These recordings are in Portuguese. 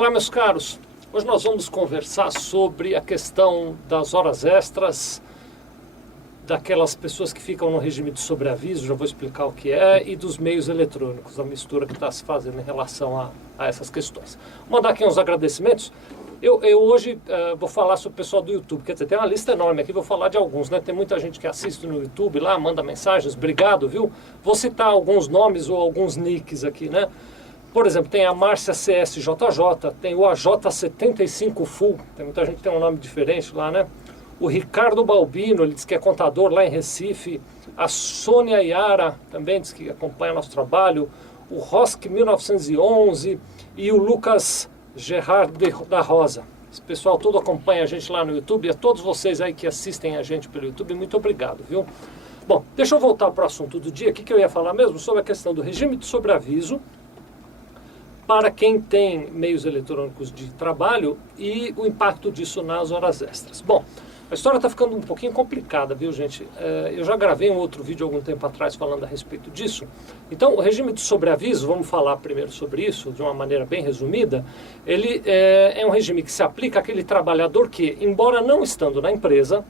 Olá, meus caros. Hoje nós vamos conversar sobre a questão das horas extras, daquelas pessoas que ficam no regime de sobreaviso, já vou explicar o que é, e dos meios eletrônicos, a mistura que está se fazendo em relação a essas questões. Vou mandar aqui uns agradecimentos. Eu hoje vou falar sobre o pessoal do YouTube, quer dizer, tem uma lista enorme aqui, vou falar de alguns, né? Tem muita gente que assiste no YouTube lá, manda mensagens, obrigado, viu? Vou citar alguns nomes ou alguns nicks aqui, né? Por exemplo, tem a Márcia CSJJ, tem o AJ75 Full, tem muita gente que tem um nome diferente lá, né? O Ricardo Balbino, ele diz que é contador lá em Recife. A Sônia Yara também diz que acompanha nosso trabalho. O Rosk 1911 e o Lucas Gerard da Rosa. Esse pessoal todo acompanha a gente lá no YouTube. E a todos vocês aí que assistem a gente pelo YouTube, muito obrigado, viu? Bom, deixa eu voltar para o assunto do dia. O que eu ia falar mesmo? Sobre a questão do regime de sobreaviso para quem tem meios eletrônicos de trabalho e o impacto disso nas horas extras. Bom, a história está ficando um pouquinho complicada, viu, gente? Eu já gravei um outro vídeo algum tempo atrás falando a respeito disso. Então, o regime de sobreaviso, vamos falar primeiro sobre isso, de uma maneira bem resumida, ele é um regime que se aplica àquele trabalhador que, embora não estando na empresa,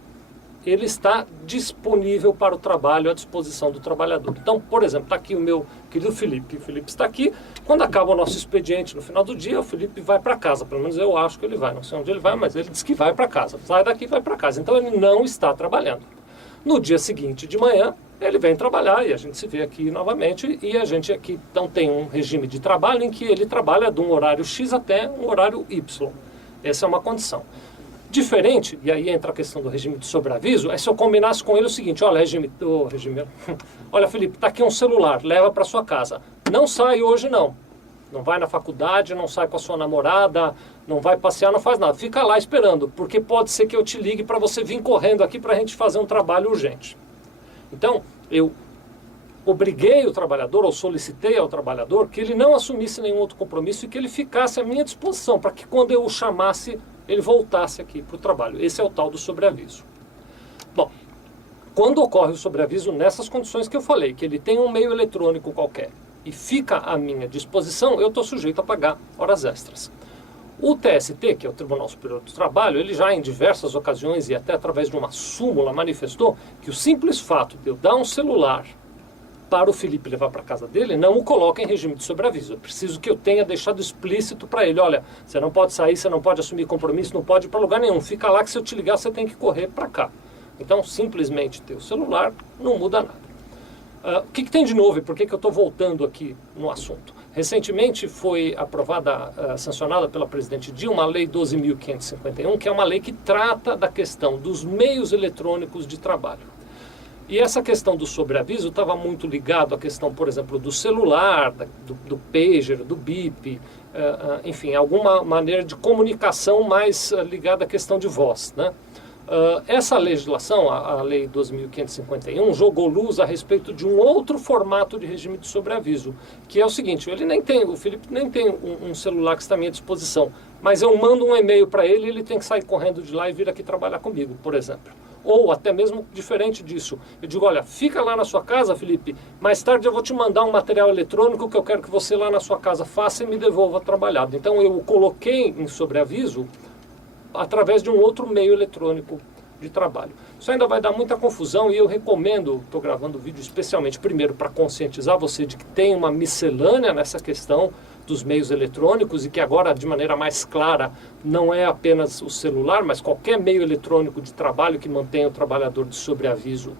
ele está disponível para o trabalho, à disposição do trabalhador. Então, por exemplo, está aqui o meu querido Felipe. O Felipe está aqui. Quando acaba o nosso expediente no final do dia, o Felipe vai para casa. Pelo menos eu acho que ele vai. Não sei onde ele vai, mas ele diz que vai para casa. Sai daqui e vai para casa. Então, ele não está trabalhando. No dia seguinte de manhã, ele vem trabalhar e a gente se vê aqui novamente. E a gente aqui então tem um regime de trabalho em que ele trabalha de um horário X até um horário Y. Essa é uma condição. Diferente, e aí entra a questão do regime de sobreaviso, é se eu combinasse com ele o seguinte: olha, olha, Felipe, está aqui um celular, leva para sua casa. Não sai hoje não. Não vai na faculdade, não sai com a sua namorada, não vai passear, não faz nada. Fica lá esperando, porque pode ser que eu te ligue para você vir correndo aqui para a gente fazer um trabalho urgente. Então, eu obriguei o trabalhador, ou solicitei ao trabalhador, que ele não assumisse nenhum outro compromisso e que ele ficasse à minha disposição, para que quando eu o chamasse, ele voltasse aqui para o trabalho. Esse é o tal do sobreaviso. Bom, quando ocorre o sobreaviso nessas condições que eu falei, que ele tem um meio eletrônico qualquer e fica à minha disposição, eu estou sujeito a pagar horas extras. O TST, que é o Tribunal Superior do Trabalho, ele já em diversas ocasiões e até através de uma súmula manifestou que o simples fato de eu dar um celular para o Felipe levar para casa dele, não o coloca em regime de sobreaviso. Eu preciso que eu tenha deixado explícito para ele: olha, você não pode sair, você não pode assumir compromisso, não pode ir para lugar nenhum. Fica lá que se eu te ligar, você tem que correr para cá. Então, simplesmente ter o celular não muda nada. O que tem de novo e por que eu estou voltando aqui no assunto? Recentemente foi aprovada, sancionada pela presidente Dilma, a Lei 12.551, que é uma lei que trata da questão dos meios eletrônicos de trabalho. E essa questão do sobreaviso estava muito ligado à questão, por exemplo, do celular, do pager, do bip, enfim, alguma maneira de comunicação mais ligada à questão de voz, né? Essa legislação, a Lei 12.551, jogou luz a respeito de um outro formato de regime de sobreaviso, que é o seguinte: o Felipe nem tem um celular que está à minha disposição, mas eu mando um e-mail para ele e ele tem que sair correndo de lá e vir aqui trabalhar comigo, por exemplo. Ou até mesmo diferente disso, eu digo: olha, fica lá na sua casa, Felipe, mais tarde eu vou te mandar um material eletrônico que eu quero que você lá na sua casa faça e me devolva trabalhado. Então eu o coloquei em sobreaviso através de um outro meio eletrônico de trabalho. Isso ainda vai dar muita confusão e eu recomendo, estou gravando o vídeo especialmente primeiro para conscientizar você de que tem uma miscelânea nessa questão dos meios eletrônicos e que agora, de maneira mais clara, não é apenas o celular, mas qualquer meio eletrônico de trabalho que mantenha o trabalhador de sobreaviso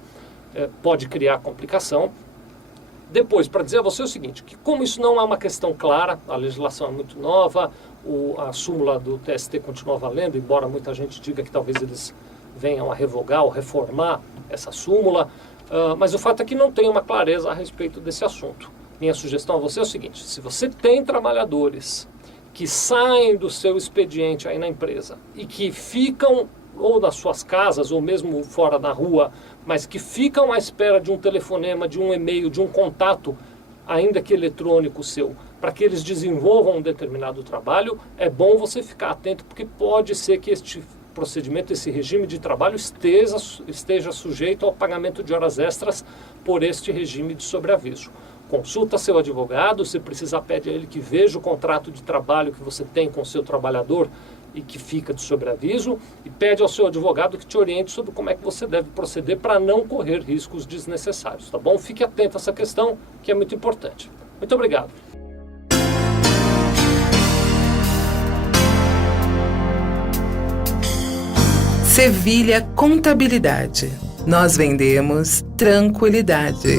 pode criar complicação. Depois, para dizer a você o seguinte, que como isso não é uma questão clara, a legislação é muito nova, a súmula do TST continua valendo, embora muita gente diga que talvez eles venham a revogar ou reformar essa súmula, mas o fato é que não tem uma clareza a respeito desse assunto. Minha sugestão a você é o seguinte: se você tem trabalhadores que saem do seu expediente aí na empresa e que ficam ou nas suas casas ou mesmo fora na rua, mas que ficam à espera de um telefonema, de um e-mail, de um contato, ainda que eletrônico seu, para que eles desenvolvam um determinado trabalho, é bom você ficar atento, porque pode ser que este procedimento, esse regime de trabalho esteja sujeito ao pagamento de horas extras por este regime de sobreaviso. Consulta seu advogado, se precisar pede a ele que veja o contrato de trabalho que você tem com o seu trabalhador e que fica de sobreaviso, e pede ao seu advogado que te oriente sobre como é que você deve proceder para não correr riscos desnecessários, tá bom? Fique atento a essa questão, que é muito importante. Muito obrigado. Sevilha Contabilidade. Nós vendemos tranquilidade.